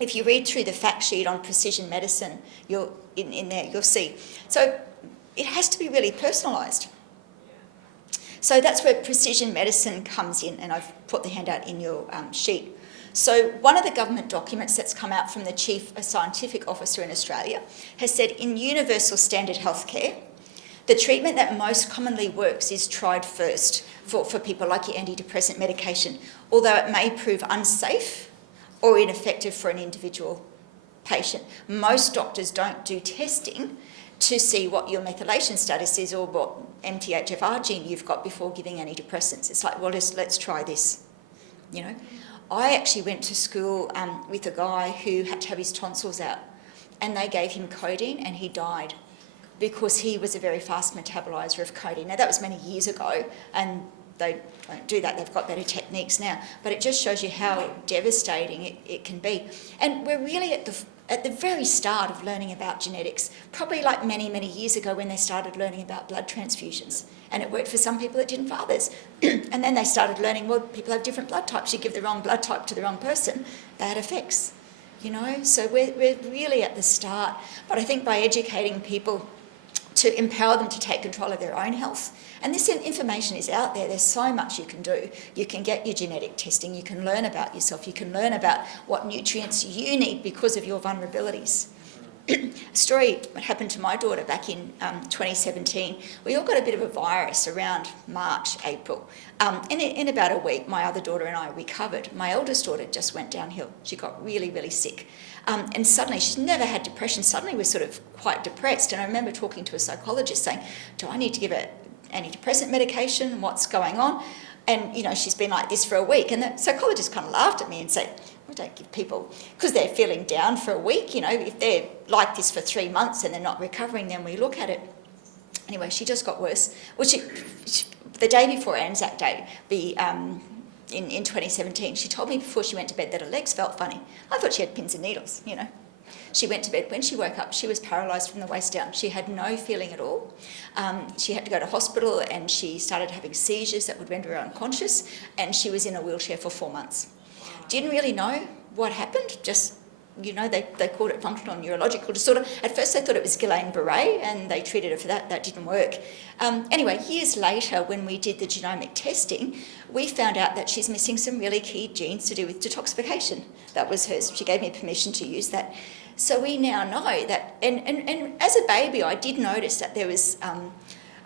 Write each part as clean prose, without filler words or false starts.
if you read through the fact sheet on precision medicine, in there you'll see. So it has to be really personalised. So that's where precision medicine comes in, and I've put the handout in your sheet. So one of the government documents that's come out from the Chief Scientific Officer in Australia has said in universal standard healthcare, the treatment that most commonly works is tried first for people like your antidepressant medication, although it may prove unsafe or ineffective for an individual patient. Most doctors don't do testing to see what your methylation status is or what MTHFR gene you've got before giving antidepressants. It's like, well, let's try this, you know. I actually went to school with a guy who had to have his tonsils out, and they gave him codeine and he died because he was a very fast metaboliser of codeine. Now, that was many years ago, and they don't do that. They've got better techniques now. But it just shows you how devastating it can be. And we're really at the very start of learning about genetics, probably like many, many years ago when they started learning about blood transfusions. And it worked for some people, it didn't for others. And then they started learning, well, people have different blood types. You give the wrong blood type to the wrong person, that affects, you know. So we're really at the start. But I think by educating people to empower them to take control of their own health. And this information is out there. There's so much you can do. You can get your genetic testing. You can learn about yourself. You can learn about what nutrients you need because of your vulnerabilities. A story happened to my daughter back in 2017. We all got a bit of a virus around March, April. In about a week, my other daughter and I recovered. My eldest daughter just went downhill. She got really, really sick. And suddenly, she's never had depression, suddenly was sort of quite depressed. And I remember talking to a psychologist saying, do I need to give her antidepressant medication? What's going on? And, you know, she's been like this for a week. And the psychologist kind of laughed at me and said, we don't give people, because they're feeling down for a week, you know, if they're like this for 3 months and they're not recovering, then we look at it. Anyway, she just got worse. Well, the day before Anzac Day, in 2017, she told me before she went to bed that her legs felt funny. I thought she had pins and needles, you know. She went to bed. When she woke up, she was paralysed from the waist down. She had no feeling at all. She had to go to hospital, and she started having seizures that would render her unconscious, and she was in a wheelchair for 4 months. Didn't really know what happened, just, you know, they called it functional neurological disorder. At first they thought it was Guillain-Barré, and they treated her for that. That didn't work. Anyway, years later, when we did the genomic testing, we found out that she's missing some really key genes to do with detoxification. That was hers. She gave me permission to use that. So we now know that, and as a baby, I did notice that there was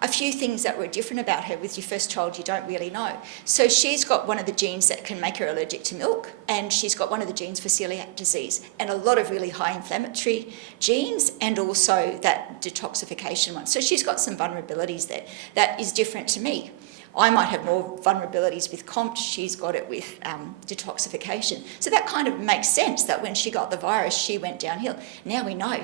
a few things that were different about her. With your first child, you don't really know. So she's got one of the genes that can make her allergic to milk, and she's got one of the genes for celiac disease, and a lot of really high inflammatory genes, and also that detoxification one. So she's got some vulnerabilities there. That is different to me. I might have more vulnerabilities with COMT, she's got it with detoxification. So that kind of makes sense that when she got the virus, she went downhill. Now we know.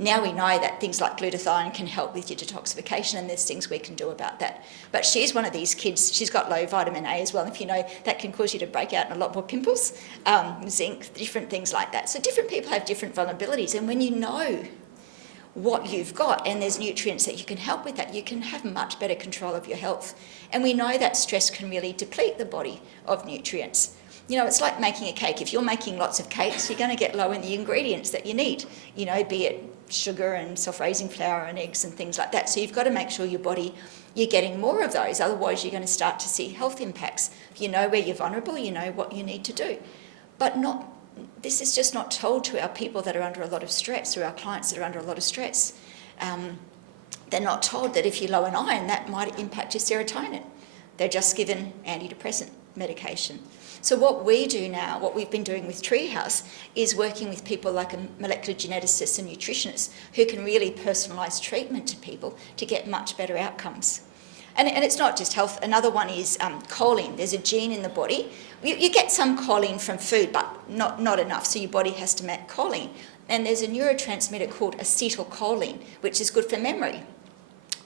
Now we know that things like glutathione can help with your detoxification, and there's things we can do about that. But she's one of these kids, she's got low vitamin A as well. If you know, that can cause you to break out in a lot more pimples, zinc, different things like that. So different people have different vulnerabilities, and when you know what you've got and there's nutrients that you can help with that, you can have much better control of your health. And we know that stress can really deplete the body of nutrients. You know, it's like making a cake. If you're making lots of cakes, you're going to get low in the ingredients that you need, you know, be it sugar and self-raising flour and eggs and things like that. So you've got to make sure your body, you're getting more of those. Otherwise, you're going to start to see health impacts. You know where you're vulnerable, you know what you need to do. But this is just not told to our people that are under a lot of stress, or our clients that are under a lot of stress. They're not told that if you're low in iron, that might impact your serotonin. They're just given antidepressant medication. So what we do now, what we've been doing with Treehouse, is working with people like molecular geneticists and nutritionists who can really personalise treatment to people to get much better outcomes. And it's not just health. Another one is choline. There's a gene in the body. You get some choline from food, but not enough, so your body has to make choline. And there's a neurotransmitter called acetylcholine, which is good for memory.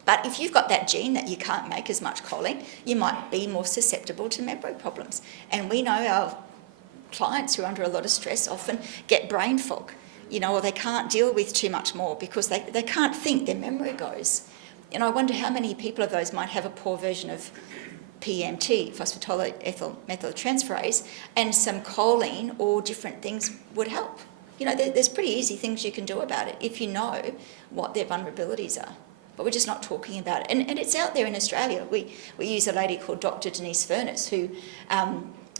But if you've got that gene that you can't make as much choline, you might be more susceptible to memory problems. And we know our clients who are under a lot of stress often get brain fog, you know, or they can't deal with too much more because they can't think, their memory goes. And I wonder how many people of those might have a poor version of PMT, phosphatidylmethyl methyltransferase, and some choline or different things would help. there's pretty easy things you can do about it if you know what their vulnerabilities are. But we're just not talking about it. And it's out there in Australia. We use a lady called Dr. Denise Furness, who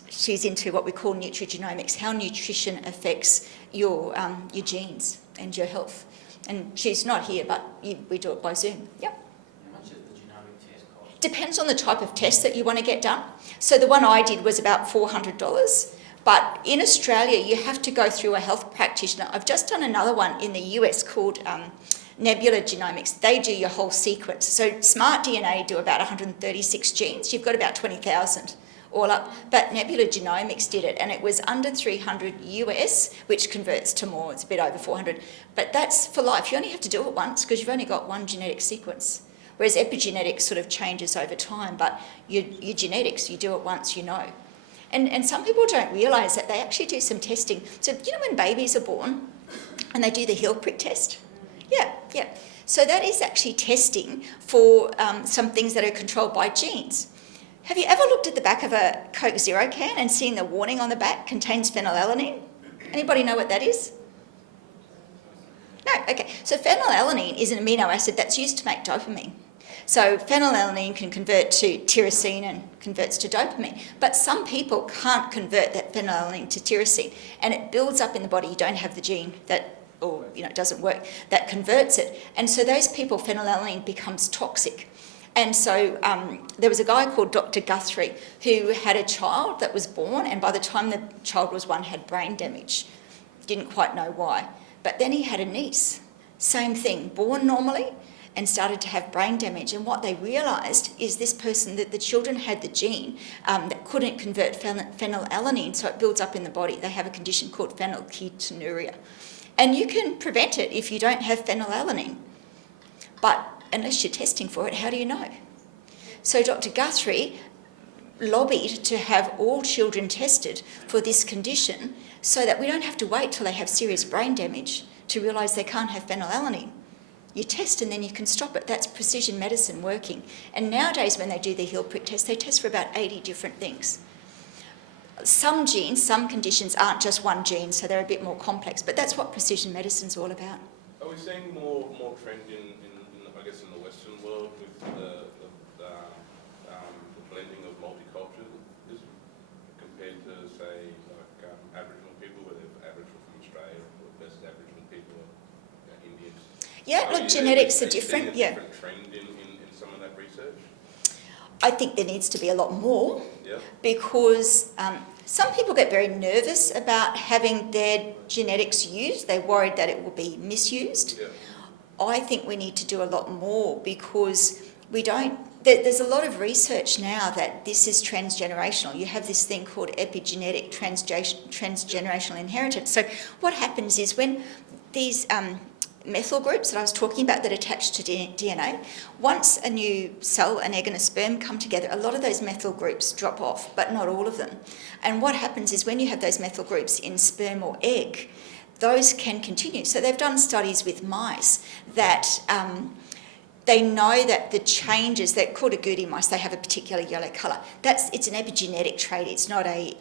she's into what we call nutrigenomics, how nutrition affects your genes and your health. And she's not here, but we do it by Zoom. Yep. How much does the genomic test cost? Depends on the type of test that you want to get done. So the one I did was about $400. But in Australia, you have to go through a health practitioner. I've just done another one in the US called Nebula Genomics. They do your whole sequence. So Smart DNA do about 136 genes. You've got about 20,000 all up. But Nebula Genomics did it, and it was under 300 US, which converts to more. It's a bit over 400. But that's for life. You only have to do it once because you've only got one genetic sequence. Whereas epigenetics sort of changes over time, but your genetics, you do it once, you know. And some people don't realise that they actually do some testing. So when babies are born and they do the heel prick test? Yeah. So that is actually testing for some things that are controlled by genes. Have you ever looked at the back of a Coke Zero can and seen the warning on the back contains phenylalanine? Anybody know what that is? No? Okay. So phenylalanine is an amino acid that's used to make dopamine. So phenylalanine can convert to tyrosine and converts to dopamine. But some people can't convert that phenylalanine to tyrosine, and it builds up in the body. You don't have the gene that, or it doesn't work, that converts it. And so those people, phenylalanine becomes toxic. And so there was a guy called Dr. Guthrie who had a child that was born, and by the time the child was 1, had brain damage. Didn't quite know why. But then he had a niece. Same thing, born normally, and started to have brain damage. And what they realised is this person, that the children had the gene that couldn't convert phenylalanine, so it builds up in the body. They have a condition called phenylketonuria. And you can prevent it if you don't have phenylalanine. But unless you're testing for it, how do you know? So Dr. Guthrie lobbied to have all children tested for this condition so that we don't have to wait till they have serious brain damage to realise they can't have phenylalanine. You test and then you can stop it. That's precision medicine working. And nowadays when they do the heel prick test, they test for about 80 different things. Some genes, some conditions aren't just one gene, so they're a bit more complex, but that's what precision medicine's all about. Are we seeing more trend in I guess in the Western world with the blending of multicultural compared to say like Aboriginal people, where they're Aboriginal from Australia versus Aboriginal people Indians? Yeah, look, genetics are different. Yeah. Different trend in some of that research? I think there needs to be a lot more. Yeah. Because some people get very nervous about having their genetics used. They're worried that it will be misused. Yeah. I think we need to do a lot more because there's a lot of research now that this is transgenerational. You have this thing called epigenetic transgenerational inheritance. So what happens is when these methyl groups that I was talking about that attach to DNA, once a new cell, an egg and a sperm come together, a lot of those methyl groups drop off, but not all of them. And what happens is when you have those methyl groups in sperm or egg, those can continue. So they've done studies with mice that they know that the changes, they're called agouti mice, they have a particular yellow colour. It's an epigenetic trait, it's not a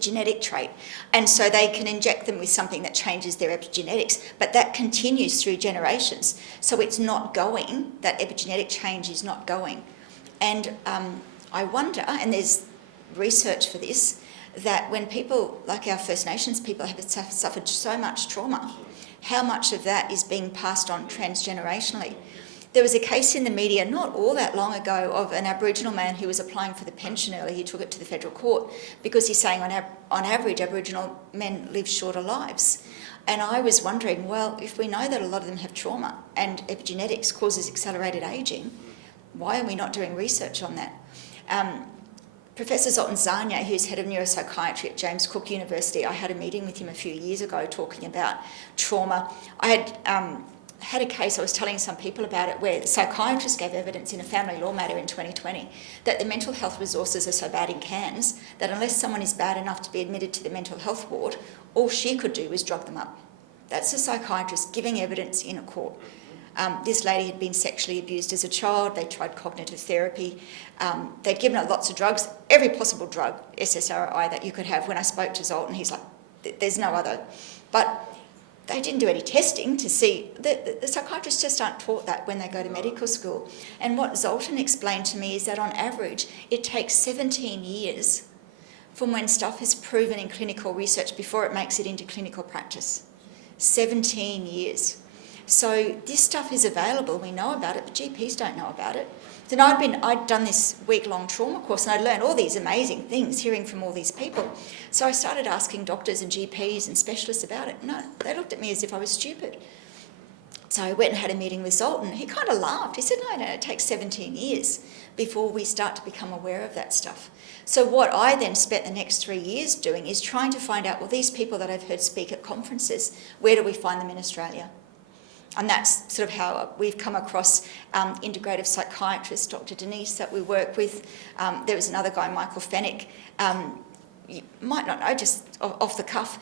genetic trait. And so they can inject them with something that changes their epigenetics, but that continues through generations. So it's not going, that epigenetic change is not going. And I wonder, and there's research for this, that when people, like our First Nations people, have suffered so much trauma, how much of that is being passed on transgenerationally? There was a case in the media not all that long ago of an Aboriginal man who was applying for the pension early. He took it to the federal court because he's saying on average Aboriginal men live shorter lives. And I was wondering, well, if we know that a lot of them have trauma and epigenetics causes accelerated ageing, why are we not doing research on that? Professor Zoltan Zarnia, who's head of neuropsychiatry at James Cook University, I had a meeting with him a few years ago talking about trauma. I had a case, I was telling some people about it, where the psychiatrist gave evidence in a family law matter in 2020 that the mental health resources are so bad in Cairns that unless someone is bad enough to be admitted to the mental health ward, all she could do was drug them up. That's a psychiatrist giving evidence in a court. This lady had been sexually abused as a child. They tried cognitive therapy. They'd given her lots of drugs, every possible drug, SSRI, that you could have. When I spoke to Zoltan, he's like, There's no other. But they didn't do any testing to see. The psychiatrists just aren't taught that when they go to medical school. And what Zoltan explained to me is that on average, it takes 17 years from when stuff is proven in clinical research before it makes it into clinical practice. 17 years. So this stuff is available, we know about it, but GPs don't know about it. Then I'd done this week-long trauma course and I'd learned all these amazing things, hearing from all these people. So I started asking doctors and GPs and specialists about it. No, they looked at me as if I was stupid. So I went and had a meeting with Zoltan. He kind of laughed. He said, no, it takes 17 years before we start to become aware of that stuff. So what I then spent the next 3 years doing is trying to find out, well, these people that I've heard speak at conferences, where do we find them in Australia? And that's sort of how we've come across integrative psychiatrist, Dr. Denise, that we work with. There was another guy, Michael Fennick. You might not know, just off the cuff,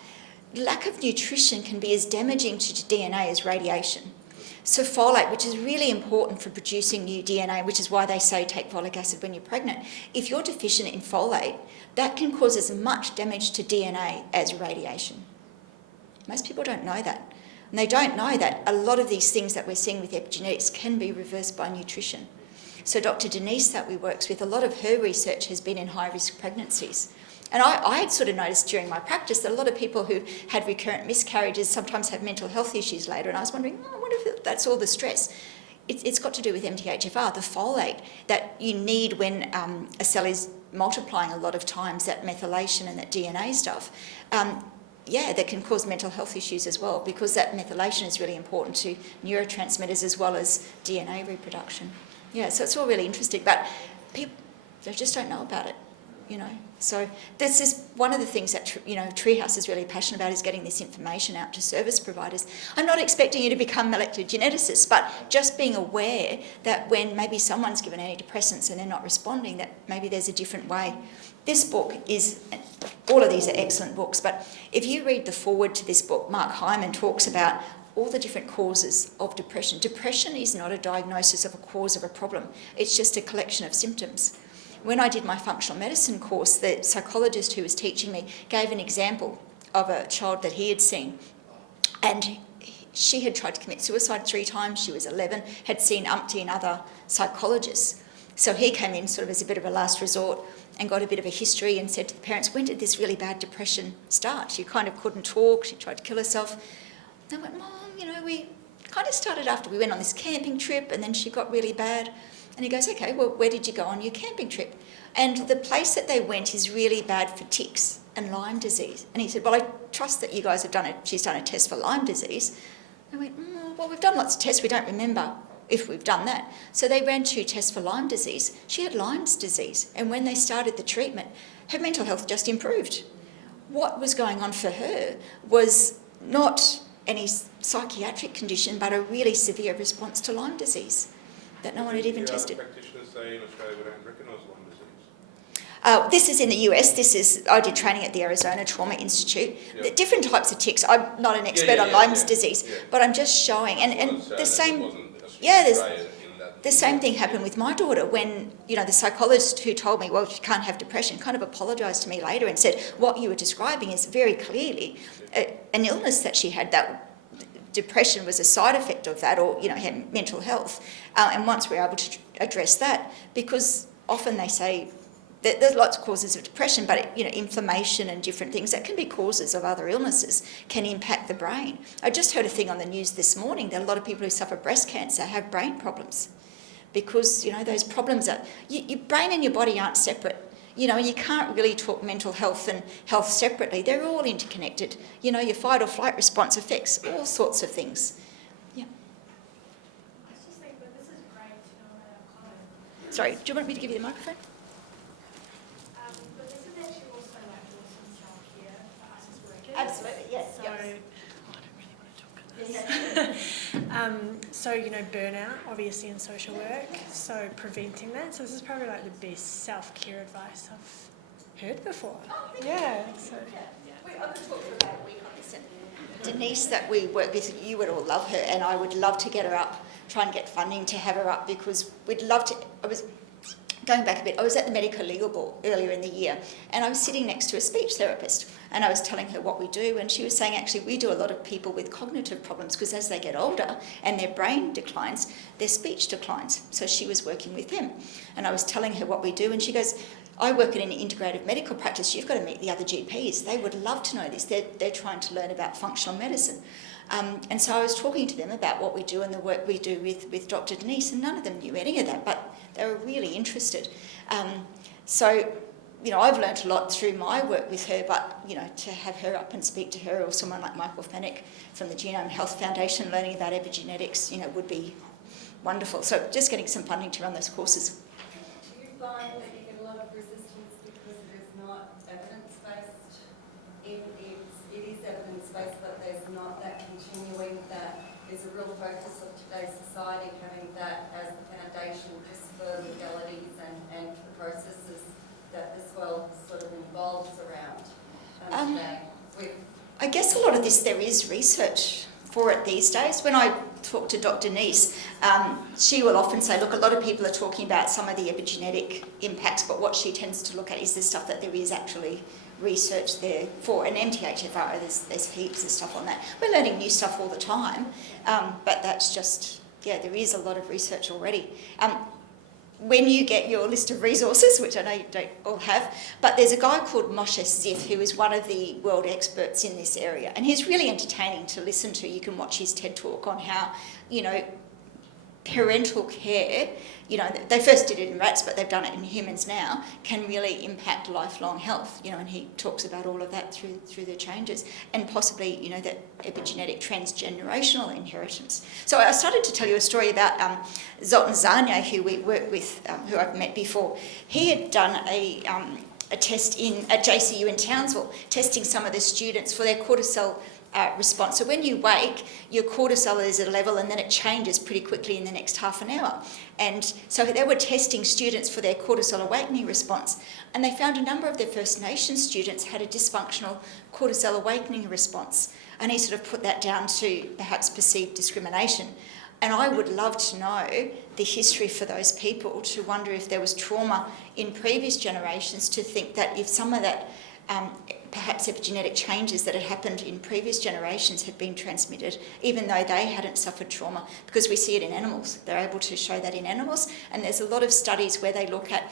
lack of nutrition can be as damaging to DNA as radiation. So folate, which is really important for producing new DNA, which is why they say take folic acid when you're pregnant. If you're deficient in folate, that can cause as much damage to DNA as radiation. Most people don't know that. And they don't know that a lot of these things that we're seeing with epigenetics can be reversed by nutrition. So Dr. Denise that we work with, a lot of her research has been in high-risk pregnancies. And I had sort of noticed during my practice that a lot of people who had recurrent miscarriages sometimes have mental health issues later. And I was wondering, I wonder if that's all the stress. It's got to do with MTHFR, the folate that you need when a cell is multiplying a lot of times, that methylation and that DNA stuff. That can cause mental health issues as well, because that methylation is really important to neurotransmitters as well as DNA reproduction. Yeah, so it's all really interesting, but people, they just don't know about it, you know. So this is one of the things that, Treehouse is really passionate about, is getting this information out to service providers. I'm not expecting you to become molecular geneticists, but just being aware that when maybe someone's given antidepressants and they're not responding, that maybe there's a different way. This book is, all of these are excellent books, but if you read the foreword to this book, Mark Hyman talks about all the different causes of depression. Depression is not a diagnosis of a cause of a problem. It's just a collection of symptoms. When I did my functional medicine course, the psychologist who was teaching me gave an example of a child that he had seen. And she had tried to commit suicide 3 times. She was 11, had seen umpteen other psychologists. So he came in sort of as a bit of a last resort and got a bit of a history and said to the parents, when did this really bad depression start? She kind of couldn't talk. She tried to kill herself. They went, Mom, we kind of started after we went on this camping trip and then she got really bad. And he goes, okay, well, where did you go on your camping trip? And the place that they went is really bad for ticks and Lyme disease. And he said, well, I trust that you guys have she's done a test for Lyme disease. They went, well, we've done lots of tests. We don't remember if we've done that. So they ran 2 tests for Lyme disease. She had Lyme's disease. And when they started the treatment, her mental health just improved. What was going on for her was not any psychiatric condition, but a really severe response to Lyme disease that no one had even tested. Practitioners say in Australia we don't recognise Lyme disease. This is in the US. I did training at the Arizona Trauma Institute. Yep. The different types of ticks. I'm not an expert on Lyme's disease, but I'm just showing. And the same, the same thing happened with my daughter when, the psychologist who told me, well, she can't have depression, kind of apologised to me later and said, what you were describing is very clearly an illness that she had, that depression was a side effect of that, or, had mental health. And once we were able to address that, because often they say that there's lots of causes of depression, but, inflammation and different things that can be causes of other illnesses can impact the brain. I just heard a thing on the news this morning that a lot of people who suffer breast cancer have brain problems because, those problems are, your brain and your body aren't separate. And you can't really talk mental health and health separately. They're all interconnected. Your fight or flight response affects all sorts of things. Yeah. I just think that this is great to know about our comment. Sorry, do you want me to give you the microphone? But this is actually also like awesome self-care for us as workers. Absolutely, yes. So, yes. I don't really want to talk about this. So, burnout, obviously in social work, so preventing that. So this is probably like the best self-care advice I've heard before. Yeah. So. I could talk for about a week on this. And Denise that we work with, you would all love her, and I would love to get her up, try and get funding to have her up, because we'd love to. Going back a bit, I was at the Medico Legal Board earlier in the year, and I was sitting next to a speech therapist, and I was telling her what we do, and she was saying, actually, we do a lot of people with cognitive problems because as they get older and their brain declines, their speech declines. So she was working with them. And I was telling her what we do, and she goes, I work in an integrative medical practice. You've got to meet the other GPs. They would love to know this. They're trying to learn about functional medicine. And so I was talking to them about what we do and the work we do with Dr. Denise, and none of them knew any of that, but they were really interested. So, you know, I've learnt a lot through my work with her, but, you know, to have her up and speak to her, or someone like Michael Fennick from the Genome Health Foundation learning about epigenetics, you know, would be wonderful. So just getting some funding to run those courses. Do you find that you get a lot of resistance because it is not evidence-based? It is evidence-based, but there's not that continuing, that is a real focus of today's society, having that as the foundation just for legalities and for the processes that this world sort of involves around today. I guess a lot of this, there is research for it these days. When I talk to Dr. Nice, she will often say, look, a lot of people are talking about some of the epigenetic impacts, but what she tends to look at is the stuff that there is actually research there for. And MTHFR, there's heaps of stuff on that. We're learning new stuff all the time, but that's just, yeah, there is a lot of research already. When you get your list of resources, which I know you don't all have, but there's a guy called Moshe Zif who is one of the world experts in this area, and he's really entertaining to listen to. You can watch his TED talk on how, you know, parental care, you know, they first did it in rats, but they've done it in humans now, can really impact lifelong health, you know, and he talks about all of that through the changes, and possibly, you know, that epigenetic transgenerational inheritance. So I started to tell you a story about Zoltan Zarnia, who we work with, who I've met before. He had done a test at JCU in Townsville, testing some of the students for their cortisol response. So when you wake, your cortisol is at a level and then it changes pretty quickly in the next half an hour. And so they were testing students for their cortisol awakening response, and they found a number of their First Nations students had a dysfunctional cortisol awakening response. And he sort of put that down to perhaps perceived discrimination. And I would love to know the history for those people, to wonder if there was trauma in previous generations, to think that if some of that perhaps epigenetic changes that had happened in previous generations had been transmitted, even though they hadn't suffered trauma, because we see it in animals. They're able to show that in animals, and there's a lot of studies where they look at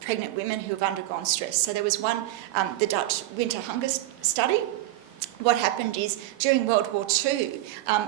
pregnant women who have undergone stress. So there was one, the Dutch winter hunger study. What happened is, during World War II,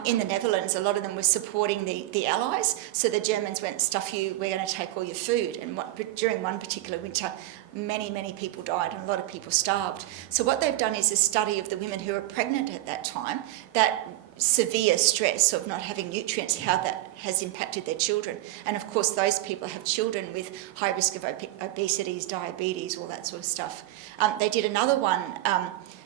in the Netherlands, a lot of them were supporting the Allies. So the Germans went, stuff you, we're going to take all your food. And during one particular winter, many people died and a lot of people starved. So what they've done is a study of the women who were pregnant at that time, that severe stress of not having nutrients, how that has impacted their children. And of course, those people have children with high risk of obesity, diabetes, all that sort of stuff. They did another one,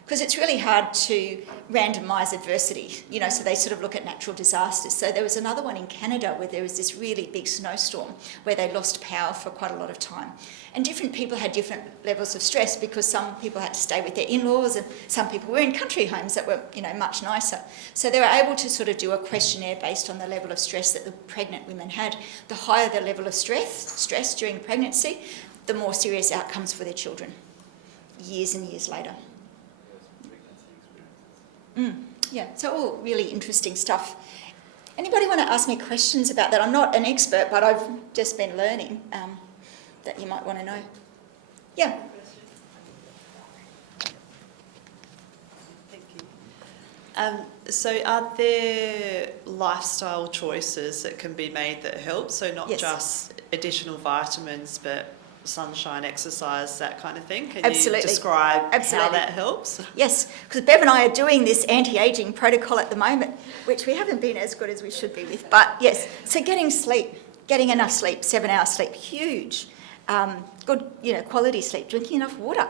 because it's really hard to randomise adversity, you know, so they sort of look at natural disasters. So there was another one in Canada where there was this really big snowstorm where they lost power for quite a lot of time. And different people had different levels of stress, because some people had to stay with their in-laws and some people were in country homes that were, you know, much nicer. So they were able to sort of do a questionnaire based on the level of stress that the pregnant women had. The higher the level of stress during pregnancy, the more serious outcomes for their children, years and years later. Yeah, so all really interesting stuff. Anybody want to ask me questions about that? I'm not an expert, but I've just been learning that you might want to know. Yeah. Thank you. So are there lifestyle choices that can be made that help? So not Yes. just additional vitamins, but sunshine, exercise, that kind of thing? Can Absolutely. you describe how Absolutely. that helps? Yes, because Bev and I are doing this anti-ageing protocol at the moment, which we haven't been as good as we should be with. But yes, so getting sleep, getting enough sleep, 7 hours sleep, huge. Good, you know, quality sleep, drinking enough water,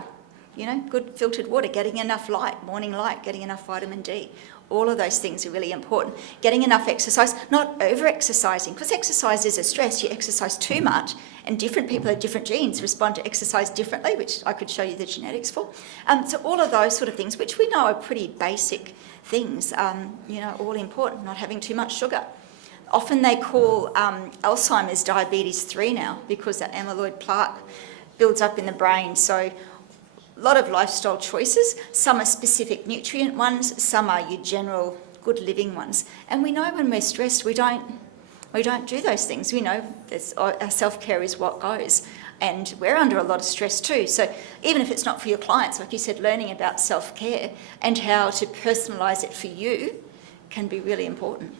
you know, good filtered water, getting enough light, morning light, getting enough vitamin D. All of those things are really important. Getting enough exercise, not over-exercising, because exercise is a stress. You exercise too much, and different people have different genes, respond to exercise differently, which I could show you the genetics for. So all of those sort of things, which we know are pretty basic things, you know, all important. Not having too much sugar. Often they call Alzheimer's diabetes 3 now, because that amyloid plaque builds up in the brain. So lot of lifestyle choices. Some are specific nutrient ones, some are your general good living ones. And we know when we're stressed, we don't do those things. We know our self-care is what goes. And we're under a lot of stress too. So even if it's not for your clients, like you said, learning about self-care and how to personalise it for you can be really important.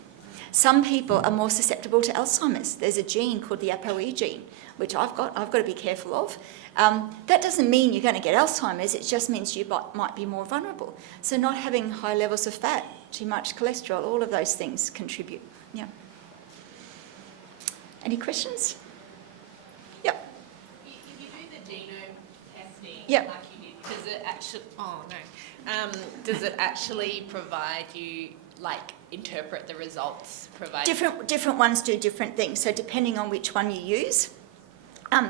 Some people are more susceptible to Alzheimer's. There's a gene called the ApoE gene, which I've got to be careful of. That doesn't mean you're going to get Alzheimer's, it just means you might be more vulnerable. So not having high levels of fat, too much cholesterol, all of those things contribute. Yeah. Any questions? Yep. If you do the genome testing, Yep. like you did, does it actually? Oh no. Does it actually provide you, like, interpret the results provided? Different ones do different things. So depending on which one you use.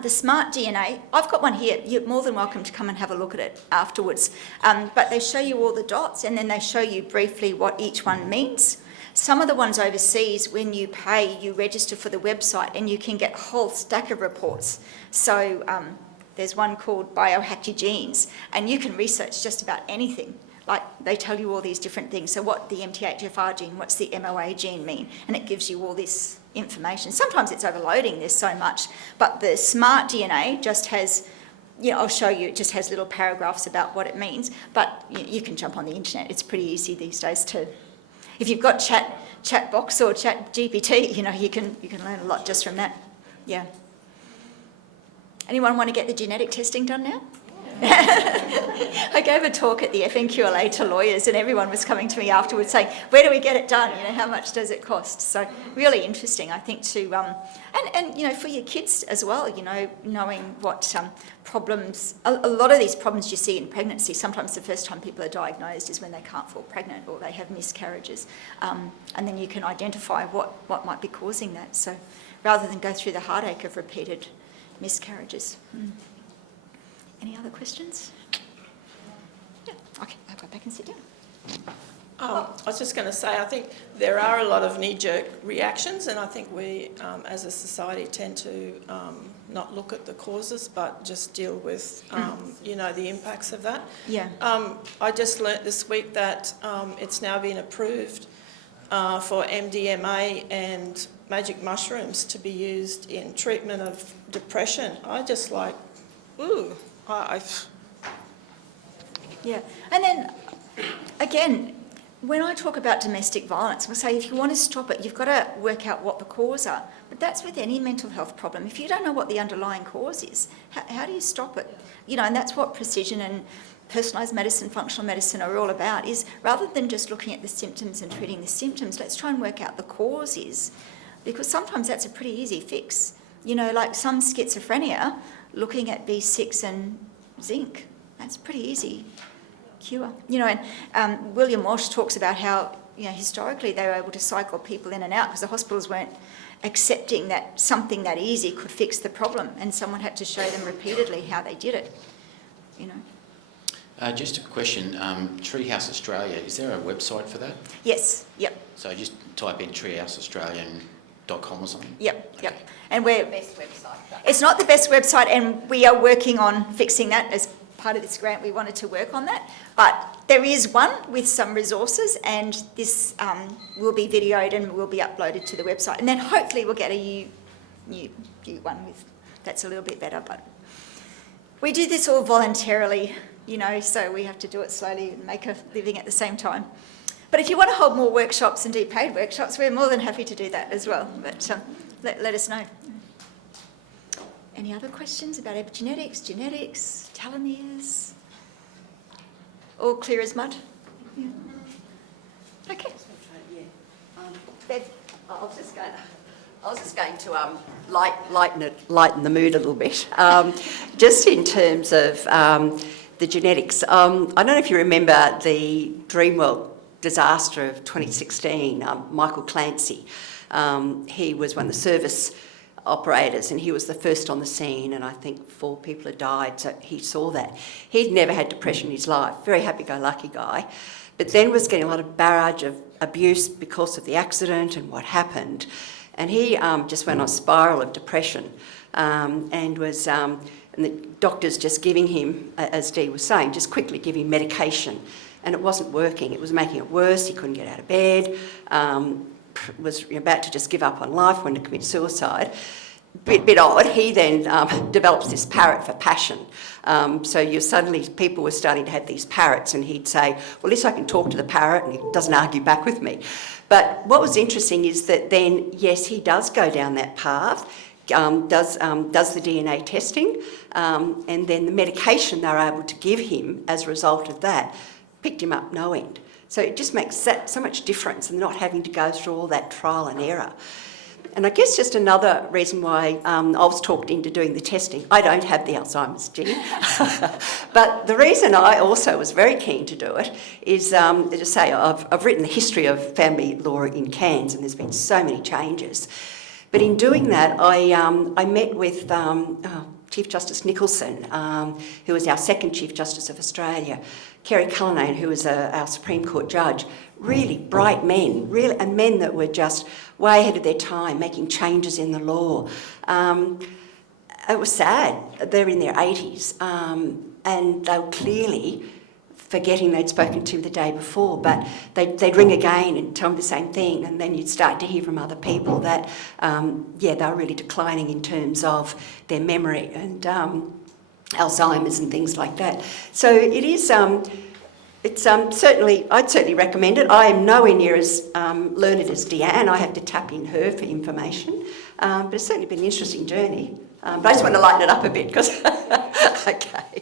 The Smart DNA, I've got one here. You're more than welcome to come and have a look at it afterwards. But they show you all the dots and then they show you briefly what each one means. Some of the ones overseas, when you pay, you register for the website and you can get a whole stack of reports. So there's one called Biohack Your Genes, and you can research just about anything. Like, they tell you all these different things. So what the MTHFR gene, what's the MOA gene mean? And it gives you all this information. Sometimes it's overloading, there's so much. But the Smart DNA just has, I'll show you, it just has little paragraphs about what it means. But you can jump on the internet. It's pretty easy these days to... If you've got Chatbox or ChatGPT, you can learn a lot just from that. Yeah. Anyone want to get the genetic testing done now? I gave a talk at the FNQLA to lawyers, and everyone was coming to me afterwards saying, "Where do we get it done? How much does it cost?" So really interesting, I think, to and for your kids as well. Knowing what problems. A lot of these problems you see in pregnancy. Sometimes the first time people are diagnosed is when they can't fall pregnant or they have miscarriages, and then you can identify what might be causing that. So rather than go through the heartache of repeated miscarriages. Any other questions? Yeah. Okay, I'll go back and sit down. I was just going to say, I think there are a lot of knee-jerk reactions, and I think we, as a society, tend to not look at the causes, but just deal with, the impacts of that. Yeah. I just learnt this week that it's now been approved for MDMA and magic mushrooms to be used in treatment of depression. I just Yeah, and then, again, when I talk about domestic violence, I say if you want to stop it, you've got to work out what the cause are. But that's with any mental health problem. If you don't know what the underlying cause is, how do you stop it? And that's what precision and personalised medicine, functional medicine are all about, is rather than just looking at the symptoms and treating the symptoms, let's try and work out the cause is. Because sometimes that's a pretty easy fix. Like some schizophrenia, looking at B6 and zinc, that's pretty easy cure. And William Walsh talks about how, historically they were able to cycle people in and out because the hospitals weren't accepting that something that easy could fix the problem, and someone had to show them repeatedly how they did it, Just a question, Treehouse Australia, is there a website for that? Yes, yep, So just type in treehouseaustralian.com or something? yep. Okay. And Best website. it's not the best website, and we are working on fixing that. As part of this grant, we wanted to work on that. But there is one with some resources, and this will be videoed and will be uploaded to the website. And then hopefully we'll get a new one that's a little bit better. But we do this all voluntarily, so we have to do it slowly and make a living at the same time. But if you want to hold more workshops and do paid workshops, we're more than happy to do that as well. But let us know. Any other questions about epigenetics, genetics, telomeres? All clear as mud? Yeah. Okay. Bev? I was just going to lighten the mood a little bit. Just in terms of the genetics, I don't know if you remember the Dreamworld disaster of 2016. Michael Clancy, he was one of the service operators, and he was the first on the scene, and I think 4 people had died, so he saw that. He'd never had depression in his life, very happy-go-lucky guy, but then was getting a lot of barrage of abuse because of the accident and what happened, and he just went on a spiral of depression, and was and the doctors just giving him, as Dee was saying, just quickly giving medication, and it wasn't working. It was making it worse. He couldn't get out of bed, was about to just give up on life, wanted to commit suicide. Bit odd. He then develops this parrot for passion. So people were starting to have these parrots, and he'd say, well, at least I can talk to the parrot and he doesn't argue back with me. But what was interesting is that then, yes, he does go down that path, does the DNA testing, and then the medication they're able to give him as a result of that picked him up no end. So it just makes that so much difference, and not having to go through all that trial and error. And I guess just another reason why I was talked into doing the testing, I don't have the Alzheimer's gene, but the reason I also was very keen to do it is, to say, I've written the history of family law in Cairns, and there's been so many changes. But in doing that, I met with Chief Justice Nicholson, who was our second Chief Justice of Australia, Kerry Cullinane, who was our Supreme Court judge. Really bright men, and men that were just way ahead of their time, making changes in the law. It was sad. They're in their 80s, and they were clearly forgetting they'd spoken to the day before, but they'd ring again and tell me the same thing, and then you'd start to hear from other people that, they were really declining in terms of their memory and Alzheimer's and things like that. So it is... I'd certainly recommend it. I am nowhere near as learned as Deanne. I have to tap in her for information. But it's certainly been an interesting journey. But I just want to lighten it up a bit because, okay.